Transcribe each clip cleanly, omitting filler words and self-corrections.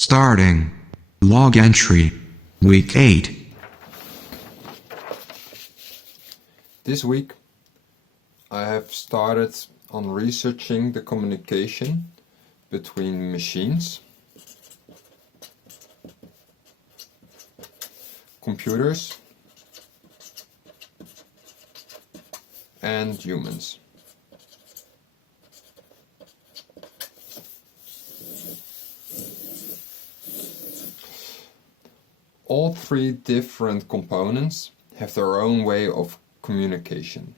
Starting. Log entry. Week 8. This week I have started on researching the communication between machines, computers, and humans. All three different components have their own way of communication.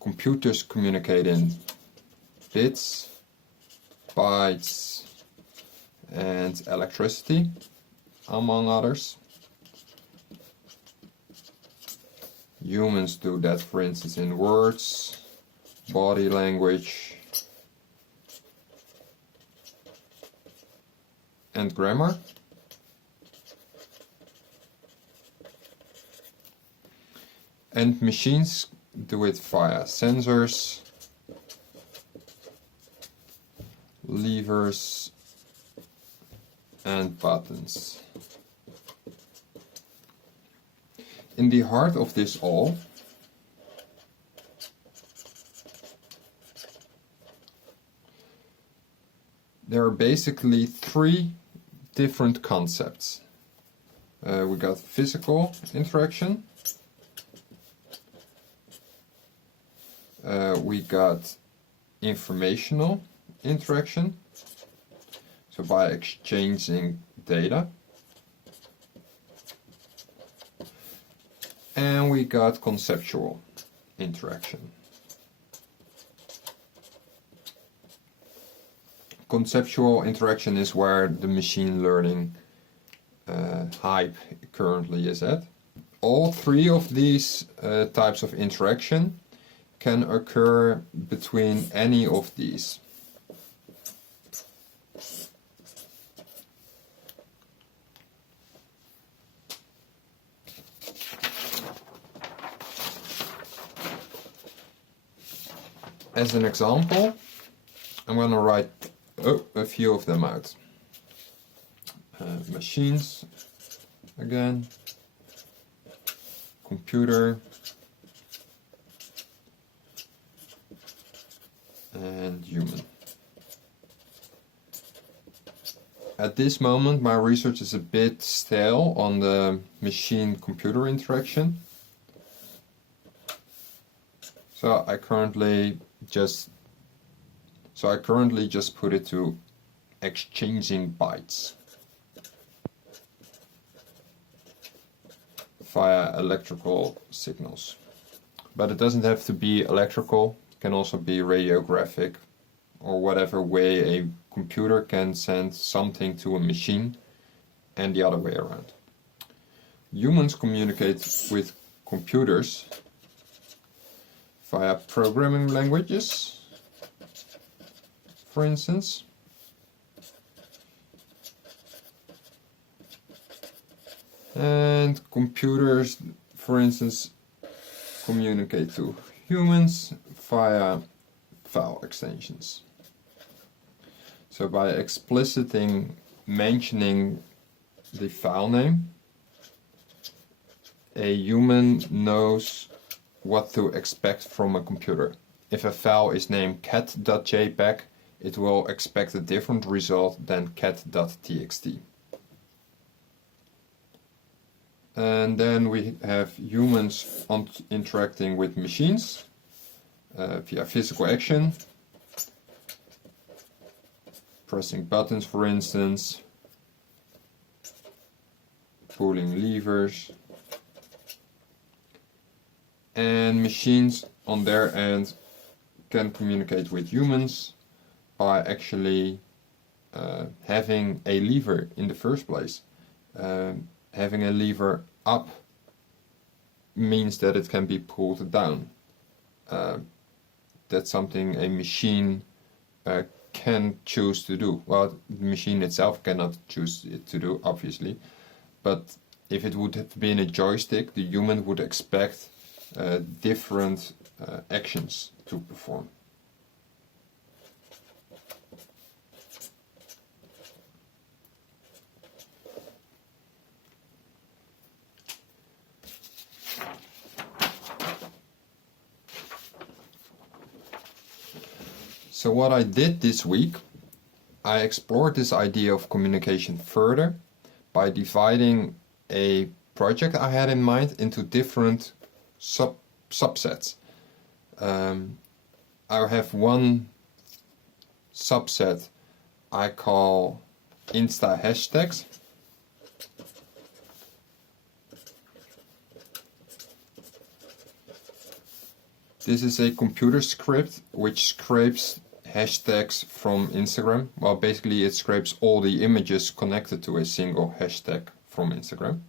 Computers communicate in bits, bytes, and electricity, among others. Humans do that, for instance, in words, body language, and grammar. And machines do it via sensors, levers, and buttons. In the heart of this all there are basically three different concepts. We got physical interaction, we got informational interaction, so by exchanging data, and we got conceptual interaction. Conceptual interaction is where the machine learning hype currently is at. All three of these types of interaction can occur between any of these. As an example, I'm going to write a few of them out. Machines, again, computer, and human. At this moment my research is a bit stale on the machine-computer interaction, so I currently just put it to exchanging bytes via electrical signals. But it doesn't have to be electrical. Can also be radiographic, or whatever way a computer can send something to a machine, and the other way around. Humans communicate with computers via programming languages, for instance. And computers, for instance, communicate to humans via file extensions. So by explicitly mentioning the file name, a human knows what to expect from a computer. If a file is named cat.jpg, it will expect a different result than cat.txt. And then we have humans interacting with machines via physical action, pressing buttons, for instance, pulling levers, and machines on their end can communicate with humans by actually having a lever in the first place. Having a lever up means that it can be pulled down. That's something a machine can choose to do. Well, the machine itself cannot choose it to do, obviously, but if it would have been a joystick, the human would expect different actions to perform. So what I did this week, I explored this idea of communication further by dividing a project I had in mind into different subsets. I have one subset I call Insta hashtags. This is a computer script which scrapes hashtags from Instagram. Well, basically it scrapes all the images connected to a single hashtag from Instagram.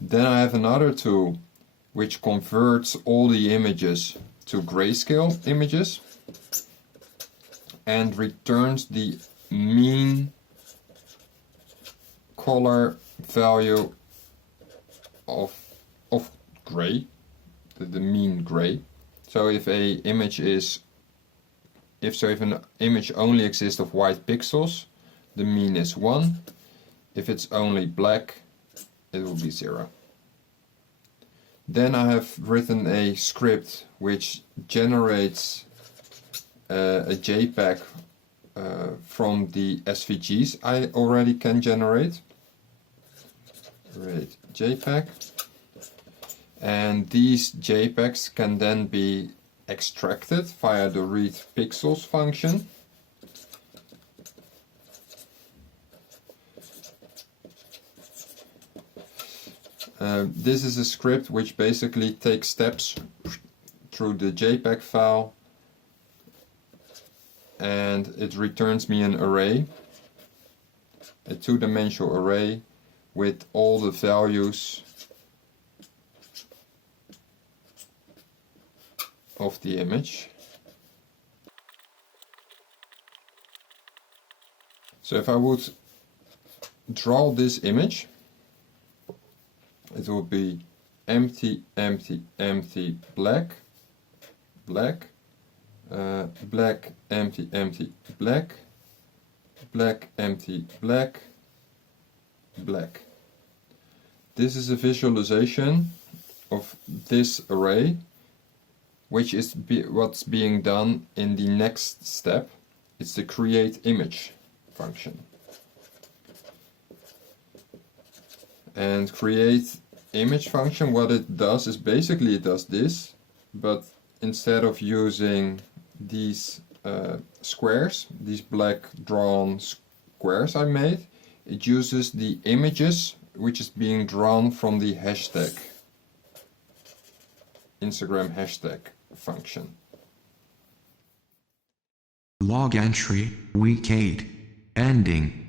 Then I have another tool which converts all the images to grayscale images and returns the mean color value of gray, the mean gray. So if an image only exists of white pixels, the mean is 1. If it's only black, it will be 0. Then I have written a script which generates a JPEG from the SVGs I already can generate. Create JPEG. And these JPEGs can then be extracted via the read pixels function. This is a script which basically takes steps through the JPEG file and it returns me an array, a two-dimensional array with all the values of the image. So if I would draw this image, it will be empty, empty, empty, black, black, black, empty, empty, black, black, empty, black, black. This is a visualization of this array, which is what's being done in the next step. It's the create image function. And create image function, what it does is basically it does this, but instead of using these squares, these black drawn squares I made, it uses the images which is being drawn from the hashtag, Instagram hashtag function. Log entry, week 8, ending